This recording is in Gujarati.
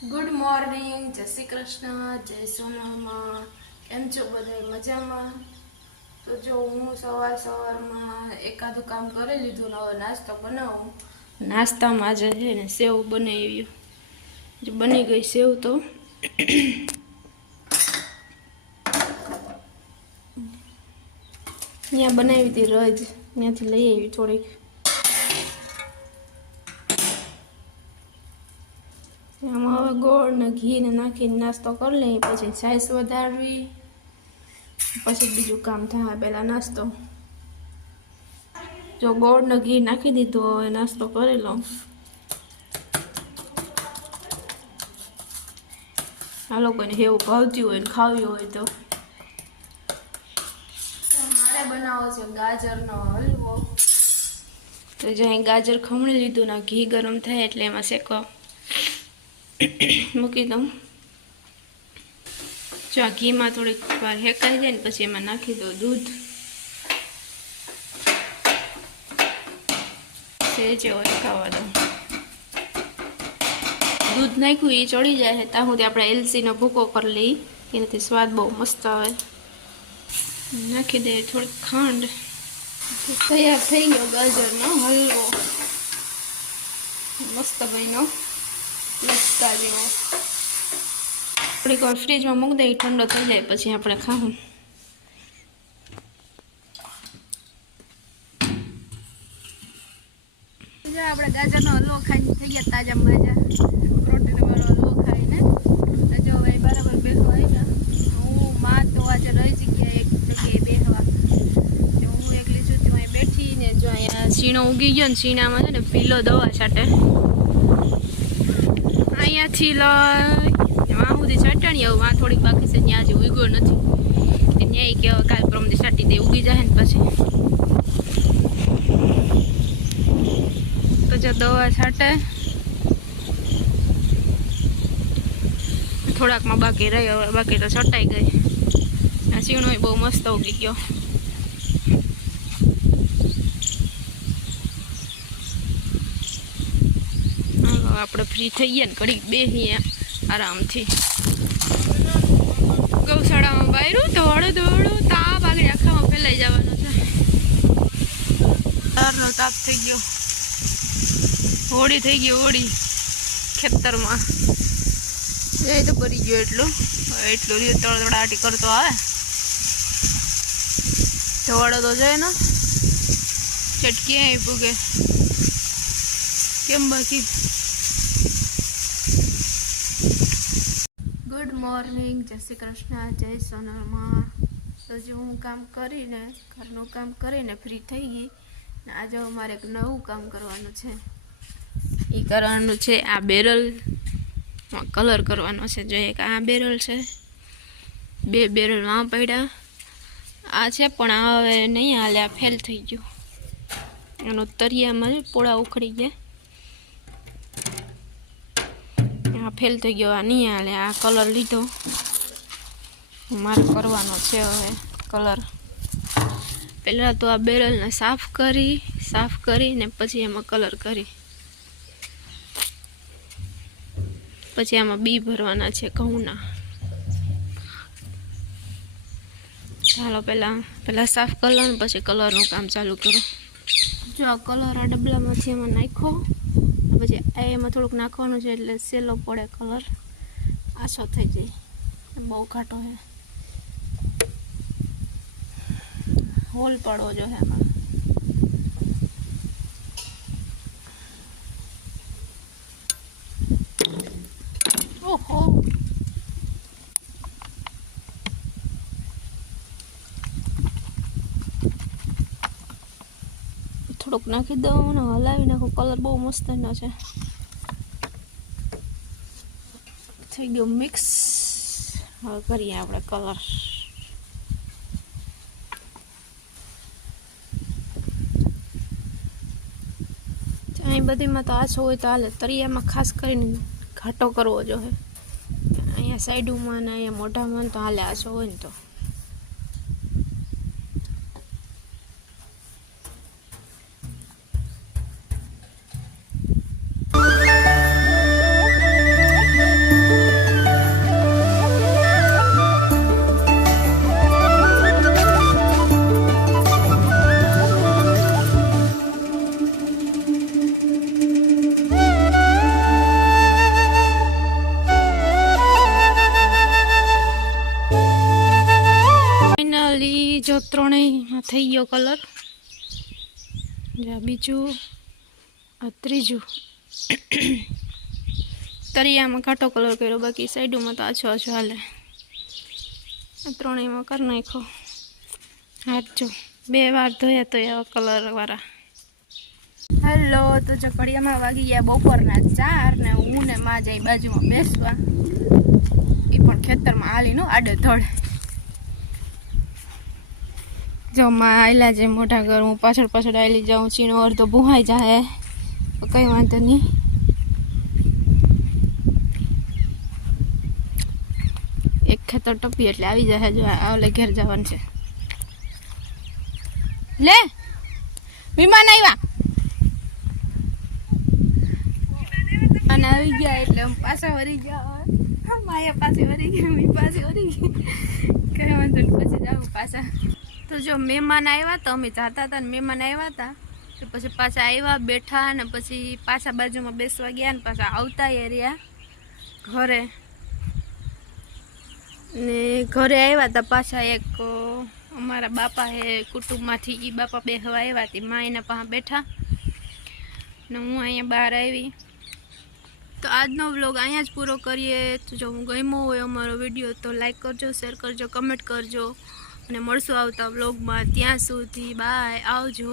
ગુડ મોર્નિંગ જય શ્રી કૃષ્ણ, જય સોનામાં. કેમ છો બધા મજામાં? તો જો હું સવાર સવારમાં એકાદું કામ કરી લીધું ને હવે નાસ્તો બનાવું. નાસ્તામાં આજે છે ને સેવ બનાવ્યું જે બની ગઈ સેવ તો. ત્યાં બનાવી હતી રજ. ત્યાંથી લઈ આવી થોડીક. આમાં હવે ગોળ ને ઘી ને નાખીને નાસ્તો કરી લઈએ પછી સાઈઝ વધારવી પછી બીજું કામ થાય પહેલાં નાસ્તો. જો ગોળ ને ઘી નાખી દીધું હવે નાસ્તો કરી લઉં. આ લોકોને એવું ભાવતી હોય ને ખાવી હોય તો. મારે બનાવો છે ગાજરનો હલવો. તો જો અહીં ગાજર ખમણી લીધું ને ઘી ગરમ થાય એટલે એમાં શેકો. મૂકી દઉં. જો આ ઘીમાં થોડીક વાર હેકાઈ જાય ને પછી એમાં નાખી દઉં દૂધ. સેજે હોય ખાવા દઉં. દૂધ નાખ્યું એ ચડી જાય ત્યાં સુધી આપણે એલસીનો ભૂકો કરી લઈ એનાથી સ્વાદ બહુ મસ્ત આવે. નાખી દઈએ થોડીક ખાંડ. તૈયાર થઈ ગયો, ગાજરનો હલવો. મસ્ત બન્યો. લસકા જેવો થોડીક વાર ફ્રીજમાં મૂકી દઈએ, ઠંડો થઈ જાય, પછી આપણે ખાવું આપણે ગાજરનો હલવો ખાઈને થઈ ગયા તાજા માજા. પ્રોટીન વાળો હલવો ખાઈને. જો હવે બરાબર બેસવા આવી ગયા હું માં તો આજે રહી જગ્યાએ એક જગ્યાએ બેસવા હું એકલી છું ત્યાં અહીં બેઠી જો અહીંયા શીણો ઉગી ગયો ને શીણામાં છે ને પીલો દવા છાંટે. અહીંયાથી લઈ વાં સુધી છાંટાણી હવે વાં થોડીક બાકી છે, ત્યાં હજી ઉગ્યો નથી. તે ન્યાય કે હવે કાલ પ્રમથી છાંટી દે ઉગી જાય ને પછી. તો જો દવા છાંટે. થોડાકમાં બાકી રહી બાકી તો છટાઈ ગઈ. આ સીણો બહુ મસ્ત ઉગી ગયો. ફ્રી થઈ ગયા ને ઘડીક બેસીએ આરામથી. ગૌશાળામાં બાયરું, દોડો દોડો, તાપ આગળ આખામાં ફેલાઈ જવાનો છે. તારનો તાપ થઈ ગયો. હોળી થઈ ગઈ, હોળી ખેતરમાં. એ તો ભરી ગયો એટલું. એટલું એટલું રહ્યું તળતડાટી કરતો આવે. ધોવાડો તો જાય ને. ચટકી પૂગે કેમ બાકી? ગુડ મોર્નિંગ, જય શ્રી કૃષ્ણ, જય સોનરમાં તો જો હું કામ કરીને, ઘરનું કામ કરીને ફ્રી થઈ ગઈ ને આજે અમારે એક નવું કામ કરવાનું છે. એ કરવાનું છે આ બેરલ કલર કરવાનો છે. જો એક આ બેરલ છે, બે બેરલમાં પડ્યા. આ છે પણ હવે નહીં હાલે, આ ફેલ થઈ ગયું. એનો તરિયામાં પોળા ઉખડી ગયા. ફેલ થઈ ગયો આ નહીં હાલે, આ કલર લીધો. મારે કરવાનો છે હવે કલર પહેલાં તો આ બેરલને સાફ કરી, સાફ કરીને પછી એમાં કલર કરી. પછી આમાં બી ભરવાના છે ઘઉંના. ચાલો પહેલાં પહેલાં સાફ ને પછી કલરનું કામ ચાલુ કરો. જો આ કલર આ ડબલામાંથી એમાં નાખો પછી એમાં થોડુંક નાખવાનું છે એટલે સેલો પડે કલર આછો થઈ જાય. બહુ ઘાટો છે. હોલ પડવો જોઈએ એમાં. થોડુંક નાખી દઉં હલાવી નાખું કલર બહુ મસ્ત એનો છે થઈ ગયો મિક્સ હવે કરીએ આપણે કલર બધીમાં તો આછો હોય તો હાલે. તરિયામાં ખાસ કરીને ઘાટો કરવો જોઈએ અહીંયા સાઈડમાં ને અહીંયા મોઢામાં તો હાલે આછો હોય ને તો. થઈ ગયો કલર. બીજું, આ ત્રીજું. તરિયામાં ઘાટો કલર કર્યો, બાકી સાઈડોમાં તો આછો આછો હાલે. ત્રણેયમાં કરી નાખો હાથ જો બે વાર ધોયા તો એવા કલરવાળા હેલો, તો ચકડિયામાં વાગી ગયા બપોરના ચાર ને હું ને માં જાય બાજુમાં બેસવા. એ પણ ખેતરમાં હાલીનો આડે ધડ જો માં આયલા છે મોટા ઘર. હું પાછળ પાછળ આવેલી જાઉં ચીનો અડધો ભૂહાઈ જાય તો કંઈ વાંધો નહીં. એક ખેતર ટપી એટલે આવી જાય જો આવલે ઘેર જવાનું છે. લે! વિમાન આવ્યા આવી ગયા એટલે પાછા વળી ગયા માયા પાસે વળી ગયા પાસે વળી ગયા. કઈ વાંધો પછી જાઉં પાછા. તો જો મહેમાન આવ્યા હતા, અમે જાતા હતા ને મહેમાન આવ્યા હતા, તો પછી પાછા આવ્યા, બેઠા ને પછી પાછા બાજુમાં બેસવા ગયા ને પાછા આવતા એરિયા ઘરે. ને ઘરે આવ્યા હતા પાછા એક અમારા બાપા હે કુટુંબમાંથી એ બાપા બેહવા આવ્યા હતી મા એના પાસે બેઠા ને હું અહીંયા બહાર આવી. તો આજનો વ્લોગ અહીંયા જ પૂરો કરીએ. તો જો હું ગમ્યો હોય અમારો વીડિયો તો લાઈક કરજો, શેર કરજો કમેન્ટ કરજો. અને મળશું આવતા વ્લોગમાં ત્યાં સુધી બાય આવજો.